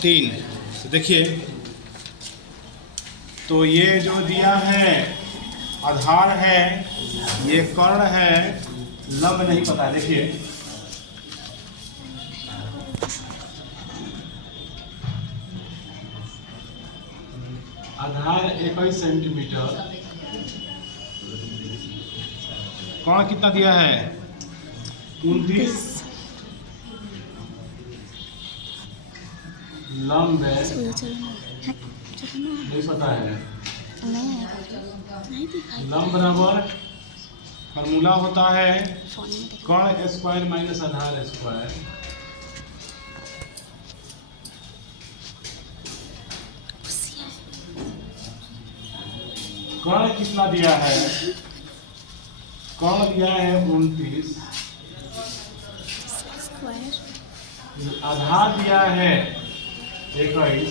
3। तो देखिए, तो ये जो दिया है आधार है, ये कर्ण है, लंब नहीं पता। देखिए आधार 21 सेंटीमीटर, कर्ण कितना दिया है 29, लंब है नहीं पता है। लंब बराबर फॉर्मूला होता है कर्ण स्क्वायर माइनस आधार स्क्वायर। कर्ण कितना दिया है, कर्ण दिया है 29, आधार दिया है 21,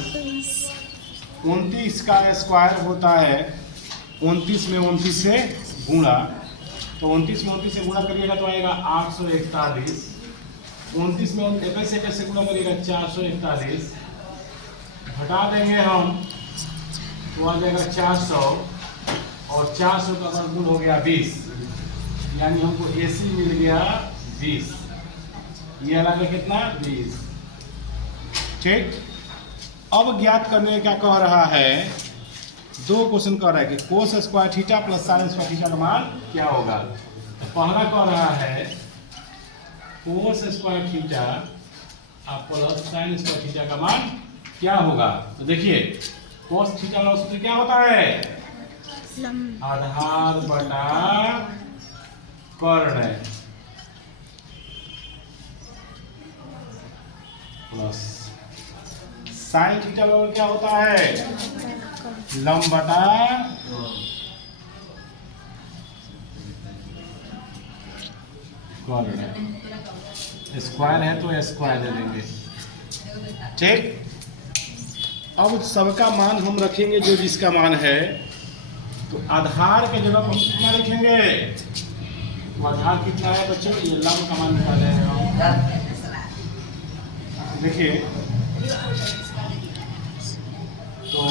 29 का स्क्वायर होता है 29 में 29 से गुणा, तो 29 में 29 से गुणा करिएगा तो आएगा 841, 29 में 21 से गुणा करिएगा 441, घटा देंगे हम तो आ जाएगा 400, और 400 का वर्गमूल हो गया 20, यानी हमको AC मिल गया 20, ये अलग है कितना 20। ठीक, अब ज्ञात करने क्या कह रहा है, दो क्वेश्चन कह रहा है कि cos square theta plus sine square theta का मान क्या होगा। तो पहला कह रहा है cos square theta plus sine square theta का मान क्या होगा। तो देखिए कोस थीटा का सूत्र क्या होता है, आधार बटा कर्ण प्लस साइन थीटा बराबर क्या होता है, लंब बटा कर्ण, स्क्वायर है तो स्क्वायर दे देंगे। ठीक, अब सबका मान हम रखेंगे जो जिसका मान है, तो आधार के जगह हम कितना लिखेंगे, तो आधार कितना है बच्चों, ये लंब का मान निकाले हैं हम। देखिए तो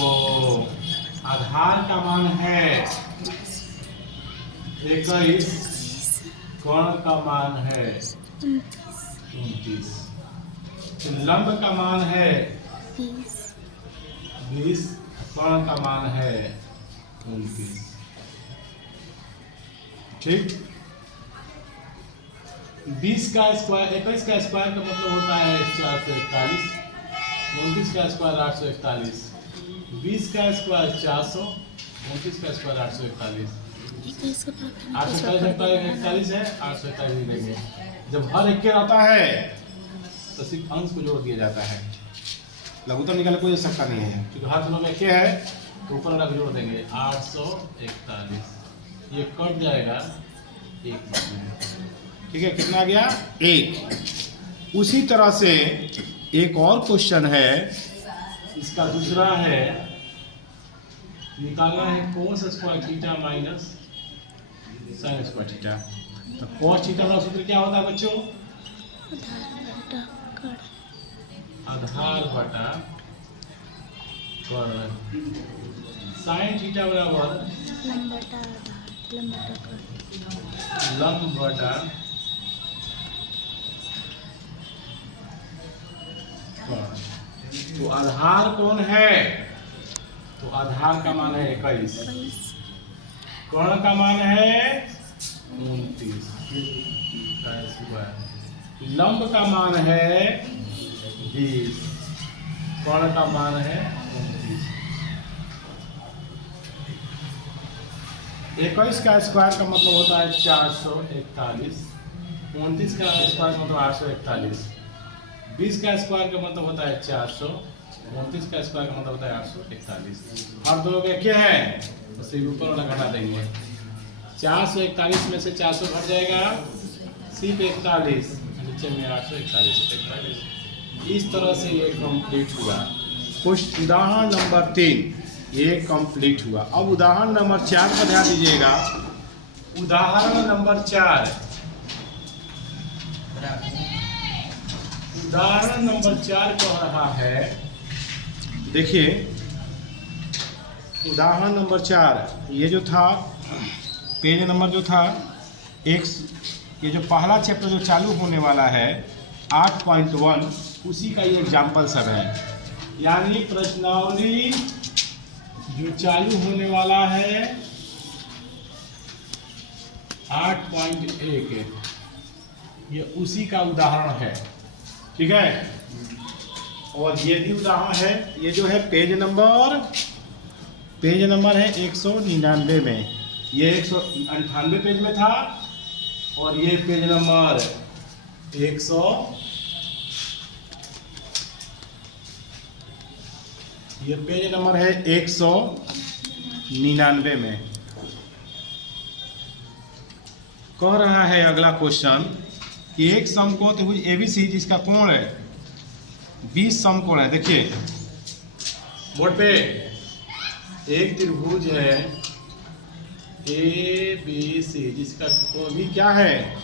आधार का मान है 21, कर्ण का मान है 29, तो लंब का मान है 20, कर्ण का मान है 29। ठीक, 20 का स्क्वायर 21 का स्क्वायर का मतलब होता है 441, 29 का स्क्वायर 841, 20 का स्क्वायर 400, 29 का स्क्वायर 841, 841 है 841 लेंगे। जब हर एक के रहता है तो सिर्फ अंश को जोड़ दिया जाता है, लघुत्तम निकालने कोई आवश्यकता नहीं है, क्योंकि हर दोनों में एक है तो ऊपर वाला जोड़ देंगे 841, ये कट जाएगा 1। ठीक है, कितना आ गया 1। उसी तरह से एक और क्वेश्चन है, इसका दूसरा है निकालना है cos square theta minus sine square theta. तो कोस थीटा का सूत्र क्या होता है बच्चों, आधार बटा कर्ण, साइन थीटा बराबर लंब बटा कर्ण। तो आधार कौन है, तो आधार का मान है 21, कर्ण का मान है 29, लंब का मान है 20, कर्ण का मान है 29। 21 का स्क्वायर का मतलब होता है 441, 29 का स्क्वायर मतलब 841, 20 का स्क्वायर का मतलब होता है 400, 29 का स्क्वायर का मतलब होता है 841। हर दोनों के क्या है, तो सिर्फ ऊपर वाला घटा देंगे, 441 में से 400 घट जाएगा, सिर्फ 41, नीचे में 841। इस तरह से ये कंप्लीट हुआ। कुछ उदाहरण नंबर 3 ये कंप्लीट हुआ। अब उदाहरण नंबर 4 पर ध्यान दीजिएगा। उदाहरण नंबर 4, उदाहरण नंबर 4 कह रहा है देखिए उदाहरण नंबर 4, ये जो था पेज नंबर जो था ये जो पहला चैप्टर जो चालू होने वाला है 8.1 उसी का ये एग्जाम्पल सब है। यानी प्रश्नावली जो चालू होने वाला है 8.1 ये उसी का उदाहरण है, ठीक है। और ये भी उदाहरण है, ये जो है पेज नंबर है 199 में, ये 198 पेज में था और ये पेज नंबर 100 ये पेज नंबर है 199 में। कह रहा है अगला क्वेश्चन कि एक समकोण त्रिभुज एबीसी जिसका कोण है 20 समकोण है। देखिए बोर्ड पे एक त्रिभुज है एबीसी जिसका कोण भी क्या है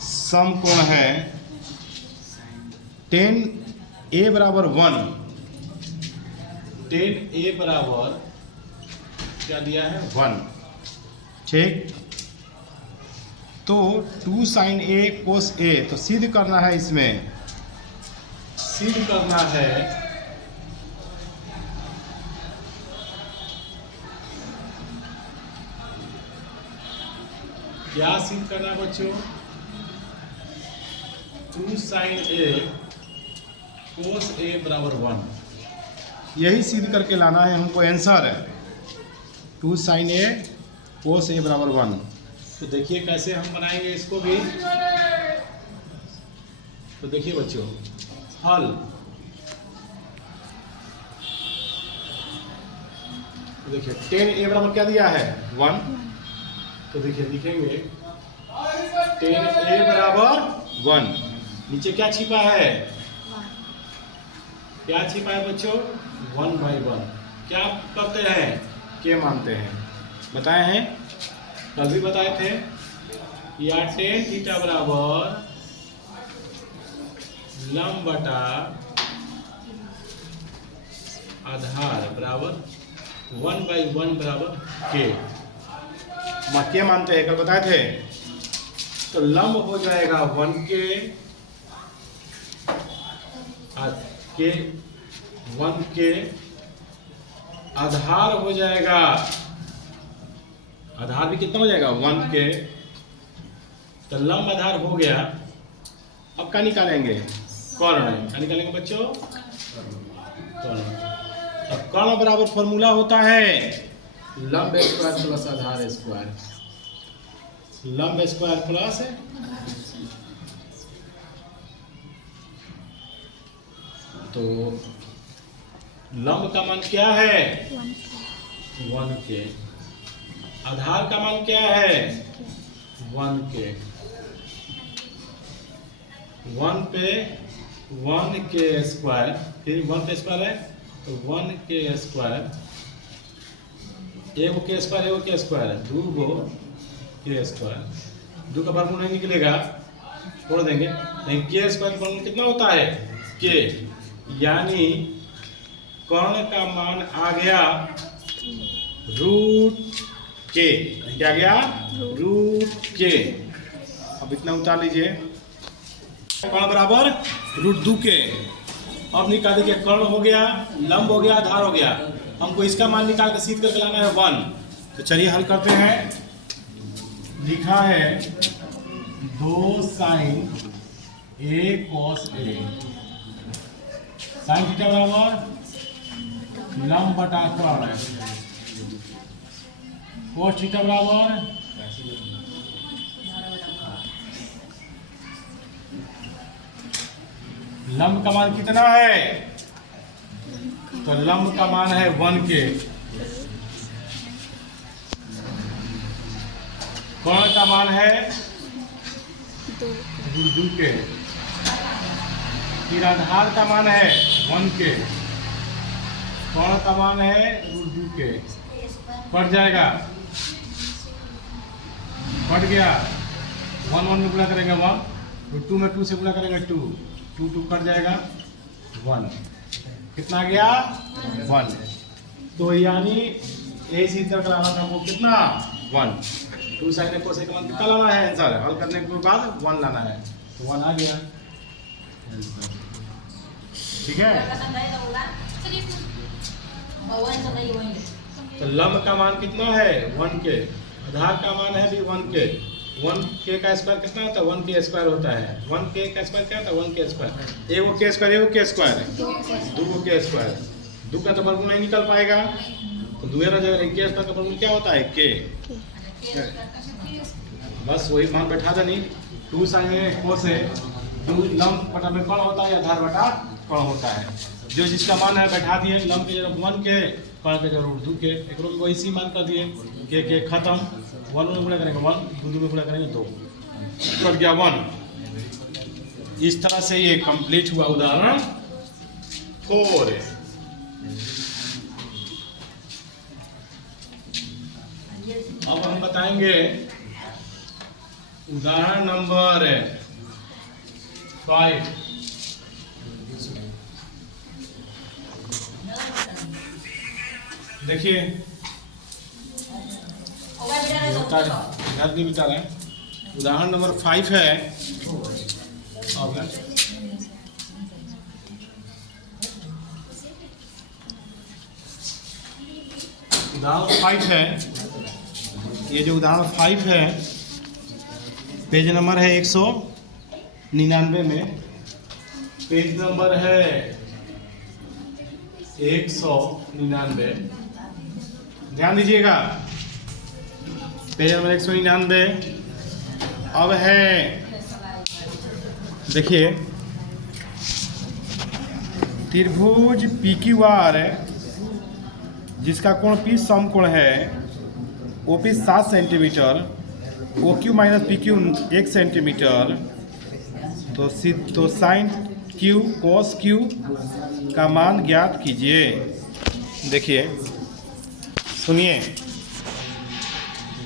समकोण है 10A बराबर 1, 10A बराबर क्या दिया है 1, ठीक। तो 2 sin A cos A तो सिद्ध करना है, इसमें सिद्ध करना है क्या सिद्ध करना है बच्चों 2 sin A cos A बराबर 1, यही सिद्ध करके लाना है हमको। आंसर है 2 sin A cos A बराबर 1। तो देखिए कैसे हम बनाएंगे इसको भी। तो देखिए बच्चों हल, तो देखिए 10A बराबर क्या दिया है 1, तो देखिए लिखेंगे 10A बराबर 1, नीचे क्या छिपा है, क्या छिपा है बच्चों 1/1, क्या करते हैं के मानते हैं, बताए हैं कल भी बताए थे। या tan थीटा बराबर लंब बटा आधार बराबर 1/1 बराबर के मानते हैं, कल बताए थे। तो लंब हो जाएगा 1K 1K, आधार हो जाएगा, आधार भी कितना हो जाएगा 1K। तो लंब आधार हो गया, अब क्या निकालेंगे कर्ण, क्या निकालेंगे बच्चों कर्ण। अब कर्ण बराबर फॉर्मूला होता है लंब स्क्वायर प्लस आधार स्क्वायर, लंब स्क्वायर प्लस तो लंब का मान क्या है 1K, आधार का मान क्या है 1K, 1 पे 1K स्क्वायर, फिर 1 पे स्क्वायर है तो 1K स्क्वायर, एक K स्क्वायर एक K स्क्वायर, 2 K स्क्वायर, 2 का वर्गमूल नहीं निकलेगा छोड़ देंगे, नहीं K स्क्वायर का वर्गमूल कितना होता है K, यानी कर्ण का मान आ गया √K, क्या गया √K। अब इतना उतार लीजिए, कर्ण बराबर √2K। अब निकाल दीजिए, कर्ण हो गया, लंब हो गया, आधार हो गया, हमको इसका मान निकाल के सिद्ध करके लाना है 1। तो चलिए हल करते हैं। लिखा है 2 sin A cos A, sin theta बराबर लंब बटा कर्ण, cos थीटा बराबर लंब का मान कितना है, तो लंब का मान है 1K, कर्ण का मान है 2K, फिर आधार का मान है 1K, कर्ण का मान है √2K, कट जाएगा, कट गया, 1 1 में गुणा करेंगे 1, 2 में 2 से गुणा करेंगे 2 2 2 कट जाएगा 1, कितना गया 1। तो यानी ए सी तरह कराना था वो कितना 1। 2 sin a cos a का मान कितना लाना है आंसर, हल करने के बाद 1 लाना है, तो 1 आ गया। ठीक है, तो लंब का मान कितना है 1 के, आधार का मान है भी 1 के। 1 के का स्क्वायर कितना होता है 1 के स्क्वायर होता है। 1 के का स्क्वायर क्या होता है 1 के स्क्वायर। एगो के स्क्वायर एगो के स्क्वायर है, दो के स्क्वायर, दो का तो वर्गमूल नहीं निकल पाएगा, तो दुए ना जगह के स्क्वायर का वर्गमूल क्या होता है के। बस वही मान बैठा देनी। 2 sin a cos a 2 लंब बटा में कौन होता है, आधार बटा कौन होता है। जो जिसका मान है बैठा दिए, लंब के जगह 1 के, कौन के जरूर 2 के, एक भी वही सी मान कर दिए। के खत्म, 1 में गुणा करेंगे 1, 2 में गुणा करेंगे 2, कर गया 1। इस तरह से ये कंप्लीट हुआ उदाहरण 4। अब हम बताएंगे उदाहरण नंबर 5। देखिए याद नहीं बता रहे हैं, उदाहरण नंबर 5 है। उदाहरण 5 है, ये जो उदाहरण 5 है पेज नंबर है 199 में, पेज नंबर है 199, ध्यान दीजिएगा पेज नंबर 199। अब है देखिए त्रिभुज PQR जिसका कोण P समकोण है, OP 7 centimetre, OQ minus PQ 1 centimetre, तो साइन Q cos Q का मान ज्ञात कीजिए। देखिए सुनिए,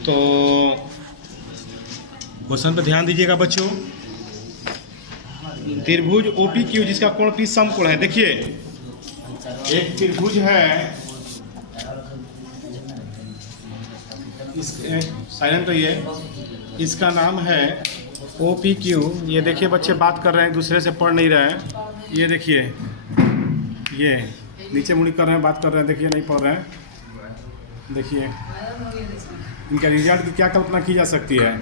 तो क्वेश्चन पे ध्यान दीजिएगा बच्चों। त्रिभुज OPQ जिसका कोण P समकोण है, देखिए एक त्रिभुज है, साइलेंट रहिए, इसका नाम है OPQ। ये देखिए बच्चे बात कर रहे हैं, दूसरे से पढ़ नहीं रहे हैं। ये देखिए ये नीचे मुड़ी कर रहे हैं, बात कर रहे हैं, देखिए नहीं पढ़ रहे हैं। देखिए इनका रिजल्ट की क्या कल्पना की जा सकती है।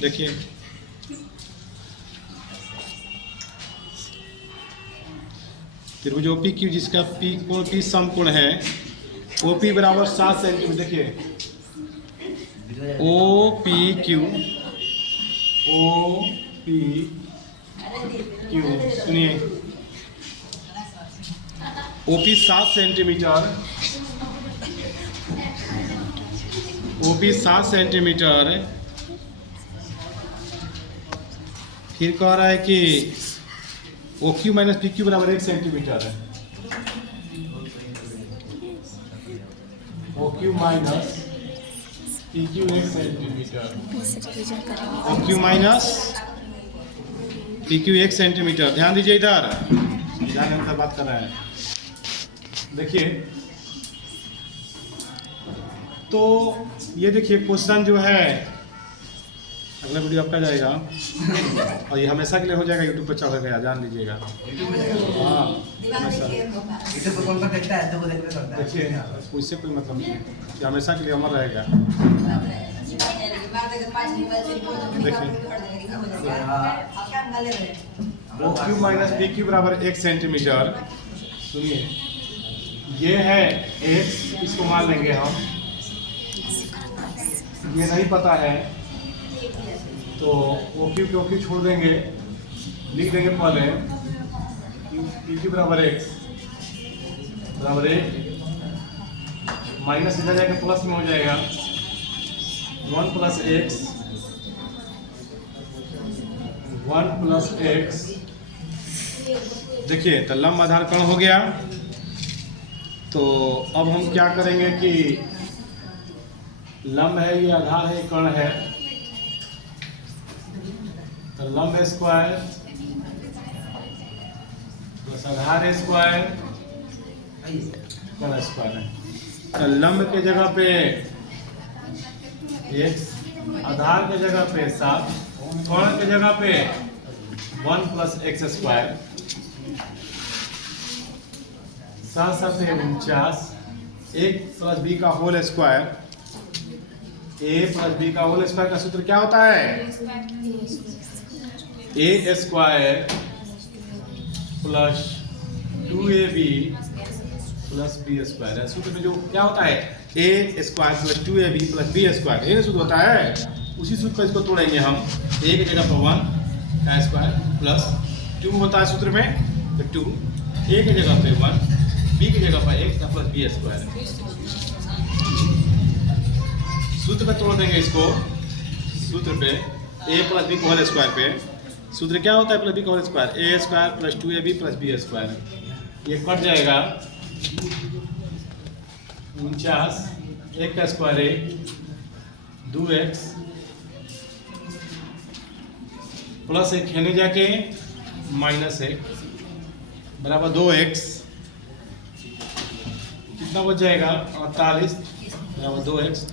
देखिए त्रिभुज OPQ जिसका कोण P समकोण है, OP बराबर 7 सेंटीमीटर। देखिए OPQ सुनिए, OP 7 सेंटीमीटर, OP 7 सेंटीमीटर। फिर कह रहा है कि OQ माइनस PQ बराबर 1 सेंटीमीटर है। OQ minus PQ 1 centimetre, OQ minus PQ 1 centimetre. ध्यान दीजिए इधर, ध्यान बात कर रहे हैं। देखिए तो ये देखिए क्वेश्चन जो है, अगला वीडियो आपका जाएगा और ये हमेशा के लिए हो जाएगा, यूट्यूब पर चढ़ गया, जान लीजिएगा। हाँ देखिए उससे कोई मतलब नहीं, ये हमेशा के लिए अमर रहेगा। देखिए OQ माइनस PQ बराबर 1 सेंटीमीटर। सुनिए ये है x, इसको मान लेंगे हम, ये नहीं पता है तो OQ के OQ छोड़ देंगे, लिख देंगे पहले PQ बराबर x बराबर 1, माइनस इधर जाकर प्लस में हो जाएगा 1 प्लस x। देखिए तो लंब आधार कण हो गया। तो अब हम क्या करेंगे कि लंब है, ये आधार है, कण है, तो लंब स्क्वायर प्लस आधार स्क्वायर कर्ण स्क्वायर है। तो लंब के जगह पे x, आधार के जगह पे 7, कर्ण के जगह पे 1 plus x square, 7 49, 1 plus B का whole square. a plus B का होल स्क्वायर का सूत्र क्या होता है? a square plus 2ab plus B square है। सूत्र में जो क्या होता है? a square plus 2ab plus B square, ये सूत्र होता है। उसी सूत्र पर इसको तोड़ेंगे हम। a की जगह पर 1 का स्क्वायर प्लस 2 होता है सूत्र में, तो 2, a की जगह पे 1, b की जगह पर 1 का प्लस बी स्क्वायर। सूत्र पे तोड़ देंगे इसको। सूत्र पे a प्लस बी का होल स्क्वायर पे सूत्र क्या होता है? प्लस बी का whole square, a square plus 2ab plus B square. ये कट जाएगा 49, 1 का स्क्वायर 1, 2x प्लस 1 खेने जाके माइनस 1 बराबर 2x, कितना बच जाएगा? 48 बराबर 2x,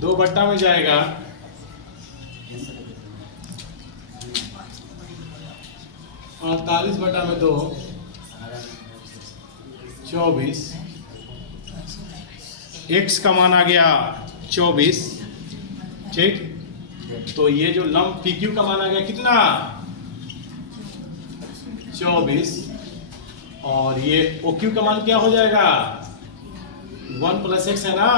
2 बट्टा में जाएगा 48 बटा में 2 24, x का मान आ गया 24, ठीक। तो ये जो लंब PQ का मान आ गया कितना? 24, और ये OQ का मान क्या हो जाएगा? 1 प्लस x है ना,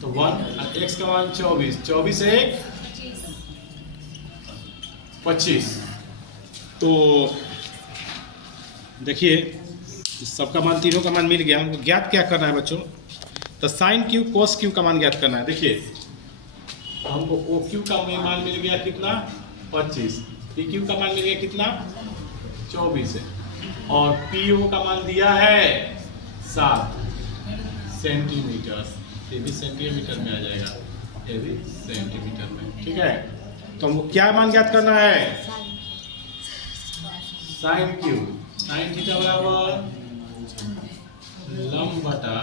तो 1 और x का मान 24, 24 से 25। तो देखिए सबका मान, तीनों का मान मिल गया। हमको ज्ञात क्या करना है बच्चों? तो साइन क्यू कोस क्यू का मान ज्ञात करना है। देखिए हमको ओ क्यू का मान मिल गया कितना? 25, पी क्यू का मान मिल गया कितना? 24 है, और पी ओ का मान दिया है 7 सेंटीमीटर। ये भी सेंटीमीटर में आ जाएगा, ये भी सेंटीमीटर में, ठीक है। तो हमको क्या मान ज्ञात करना है? साइन क्यू, साइन थीटा बराबर लंब बटा,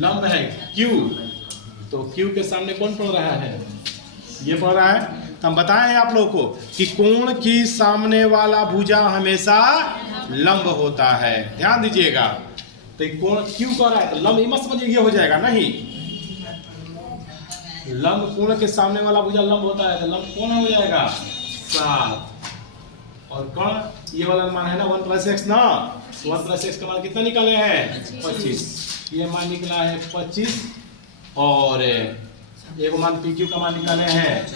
लंब है क्यू, तो क्यू के सामने कौन पढ़ रहा है? ये पढ़ रहा है। तो हम बताए हैं आप लोगों को कि कोण की सामने वाला भुजा हमेशा लंब होता है, ध्यान दीजिएगा। तो कोण क्यू कर रहा है तो लंब मत समझिए ये हो जाएगा, नहीं। लंब कोण के सामने वाला भुजा लंब होता है, तो लंब कौन हो जाएगा? 7, और कौन ये वाला मान है ना 1 प्लस एक्स ना, 1 प्लस एक्स का मान कितना निकाले हैं? 25। ये मान निकला है 25, और एक मान पी क्यू का मान निकाले हैं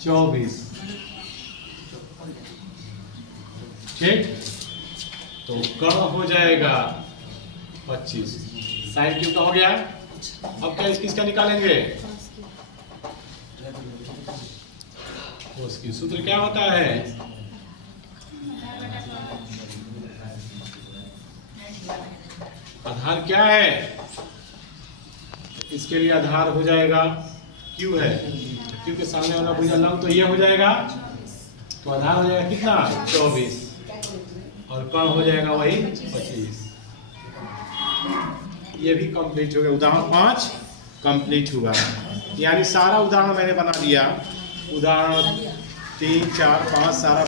24, ठीक। तो कर्ण हो जाएगा 25, साइन क्यू का हो गया। अब क्या किसका निकालेंगे? उसकी सूत्र क्या होता है? आधार क्या है? इसके लिए आधार हो जाएगा Q है, Q के सामने वाला भुजा लंब तो ये हो जाएगा, तो आधार हो जाएगा कितना? 24, और कर्ण हो जाएगा वही 25। ये भी कंप्लीट हो गया। उदाहरण 5 कंप्लीट हुआ, यानी सारा उदाहरण मैंने बना दिया। उदाहरण 3, 4, 5 सारा